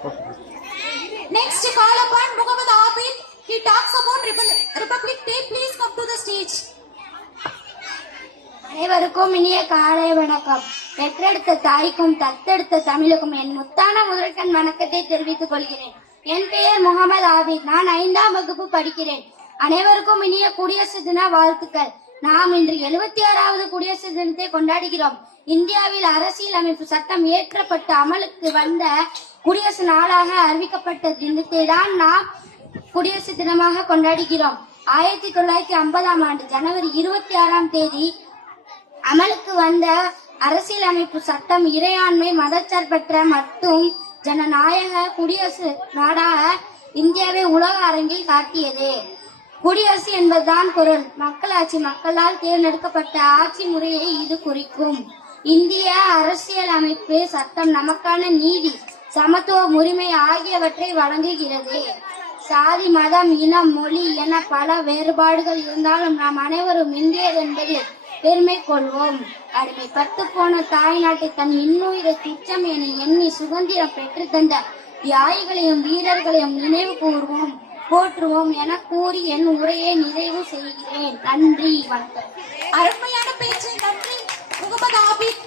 Next call upon Muhammad Abid. He talks about Republic Day. Please come to the stage. அனைவருக்கும் இனிய காலை வணக்கம். பெற்றெடுத்த தாய்க்கும் தத்தெடுத்த தமிழுக்கும் என் முத்தான முதற்கண் வணக்கத்தை தெரிவித்துக் கொள்கிறேன். என் பெயர் முகமது ஆபித். நான் 5ஆம் வகுப்பு படிக்கிறேன். அனைவருக்கும் இனிய குடியரசு தின வாழ்த்துக்கள். நாம் இன்று 76வது குடியரசு தினத்தை கொண்டாடுகிறோம். இந்தியாவில் அரசியலமைப்பு சட்டம் இயற்றப்பட்டு அமலுக்கு வந்த குடியரசு நாளாக அறிவிக்கப்பட்ட தினத்தை தான் நாம் குடியரசு தினமாக கொண்டாடுகிறோம். 1950ஆம் ஆண்டு ஜனவரி 26ஆம் தேதி அமலுக்கு வந்த அரசியலமைப்பு சட்டம் இறையாண்மை, மதச்சார்பற்ற மற்றும் ஜனநாயக குடியரசு நாடாக இந்தியாவை உலக அரங்கில் காட்டியது. குடியரசு என்பதுதான் பொருள். மக்களாட்சி, மக்களால் தேர்ந்தெடுக்கப்பட்ட ஆட்சி முறையை இது குறிக்கும். இந்திய அரசியல் அமைப்பு சட்டம் நமக்கான நீதி, சமத்துவம், உரிமை ஆகியவற்றை வழங்குகிறது. சாதி, மதம், இனம், மொழி என பல வேறுபாடுகள் இருந்தாலும் நாம் அனைவரும் இந்தியர் என்பதில் பெருமை கொள்வோம். அடிமைப்பட்டு போன தாய் நாட்டை தன் இன்னுயிரை துச்சம் என எண்ணி சுதந்திரம் பெற்று தந்த தியாகிகளையும் வீரர்களையும் நினைவு கூறுவோம், போற்றுவோம் என கூறி என் உரையை நிறைவு செய்கிறேன். நன்றி, வணக்கம். அருமையான பேச்சு. நன்றி முகமது ஆபித்.